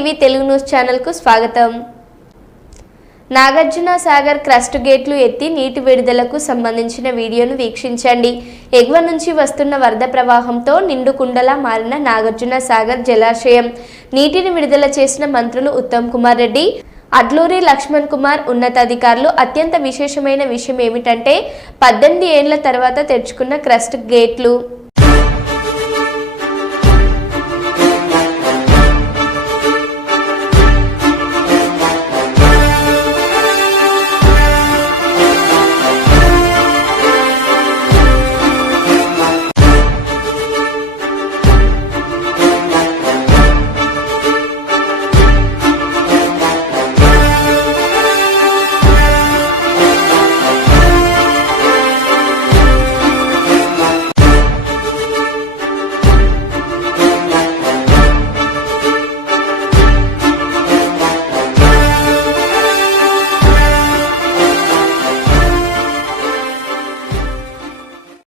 TV Telugu news ఛానల్కు స్వాగతం. Nagarjuna Sagar crust గేట్లు ఎత్తి నీటి విడుదలకు సంబంధించిన వీడియోను వీక్షించండి. ఎగువ నుంచి వస్తున్న వరద ప్రవాహంతో నిండు కుండలా మారిన నాగార్జున సాగర్ జలాశయం నీటిని విడుదల చేసిన మంత్రులు ఉత్తమ్ కుమార్ రెడ్డి, అడ్లూరి లక్ష్మణ్ కుమార్ ఉన్నతాధికారులు. అత్యంత విశేషమైన విషయం ఏమిటంటే 18 ఏళ్ల తర్వాత తెరుచుకున్న క్రస్ట్ గేట్లు.